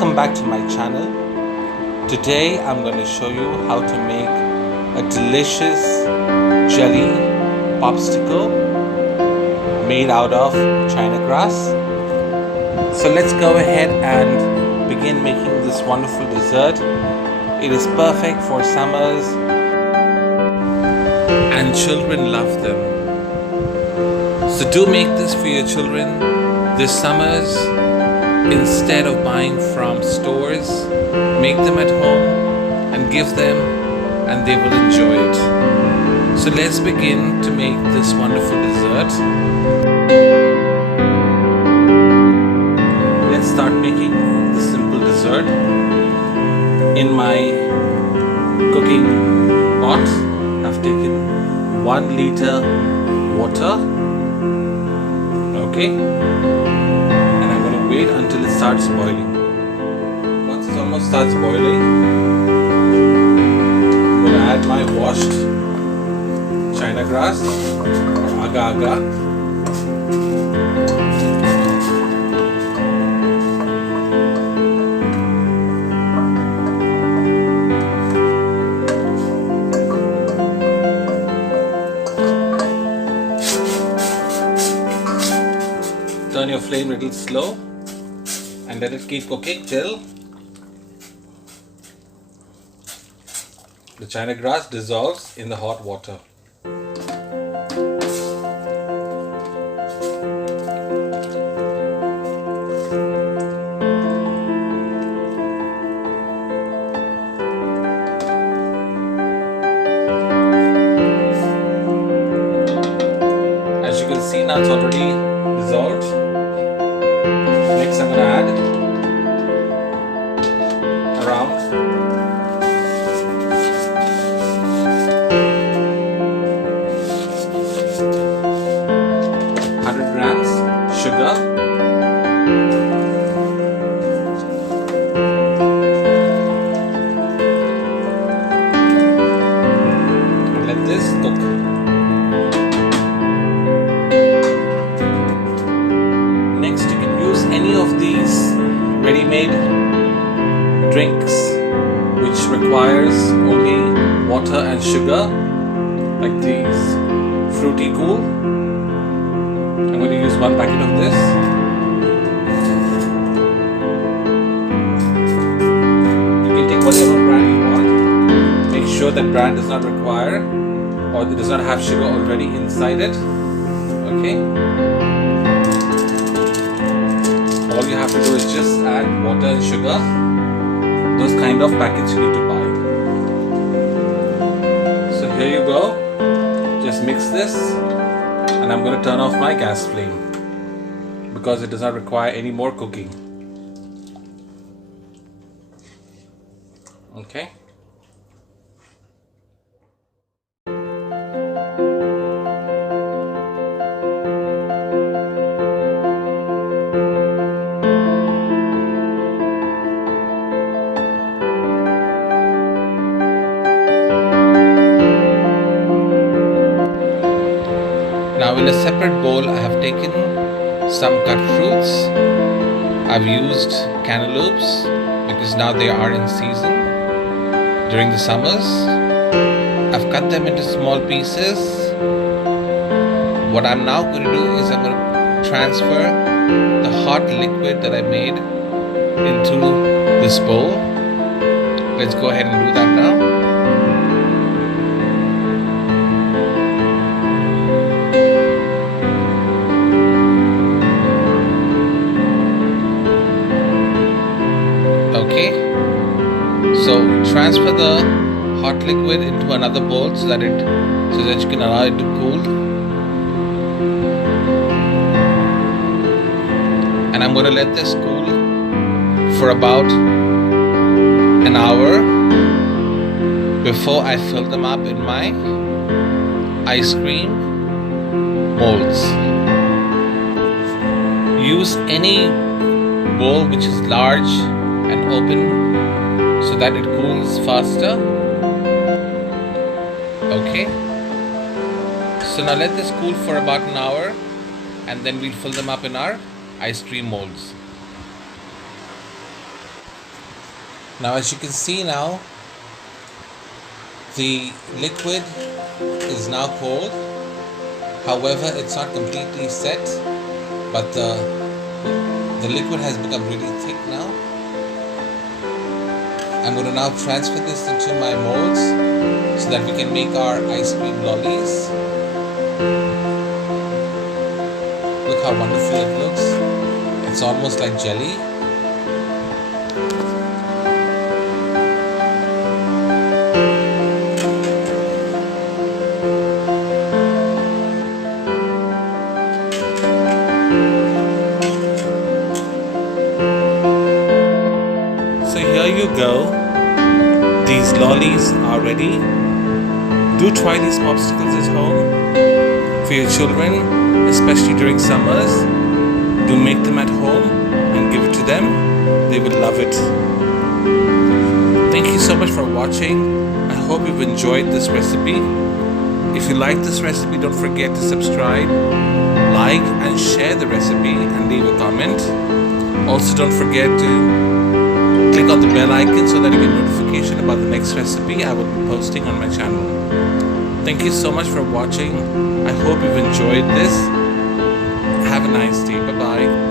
Welcome back to my channel. Today I'm going to show you how to make a delicious jelly popsicle made out of China grass. So let's go ahead and begin making this wonderful dessert. It is perfect for summers and children love them. So do make this for your children this summers. Instead of buying from stores, make them at home and give them, and they will enjoy it. So let's begin to make this wonderful dessert. Let's start making the simple dessert. In my cooking pot, I've taken 1 liter water. Okay. Wait until it starts boiling. Once it almost starts boiling, I'm going to add my washed China grass or agar-agar. Turn your flame a little slow and let it keep cooking till the China grass dissolves in the hot water. As you can see, now it's already dissolved. Next I'm going to add around 100 grams sugar, and let this cook. Next, you can use any of these ready-made drinks which requires only water and sugar, like these Fruity Cool. I'm going to use 1 packet of this. You can take whatever brand you want. Make sure that brand does not require or does not have sugar already inside it. Okay. All you have to do is just add water and sugar. Those kind of packets you need to buy. So here you go. Just mix this, and I'm going to turn off my gas flame because it does not require any more cooking. Okay. Now in a separate bowl I have taken some cut fruits. I've used cantaloupes because now they are in season during the summers. I've cut them into small pieces. What I'm now going to do is I'm going to transfer the hot liquid that I made into this bowl. Let's go ahead and do that now. Okay, so transfer the hot liquid into another bowl so that you can allow it to cool. And I'm going to let this cool for about an hour before I fill them up in my ice cream molds. Use any bowl which is large and open so that it cools faster. Okay, so now let this cool for about an hour and then we'll fill them up in our ice cream molds. Now, as you can see now, the liquid is now cold. However, it's not completely set, but the liquid has become really thick now. I'm going to now transfer this into my molds so that we can make our ice cream lollies. Look how wonderful it looks. It's almost like jelly. So here you go. These lollies are ready. Do try these popsicles at home for your children, especially during summers. Do make them at home and give it to them. They would love it. Thank you so much for watching. I hope you've enjoyed this recipe. If you like this recipe, don't forget to subscribe, like and share the recipe and leave a comment. Also, don't forget to click on the bell icon so that you get notification about the next recipe I will be posting on my channel. Thank you so much for watching. I hope you've enjoyed this. Have a nice day. Bye-bye.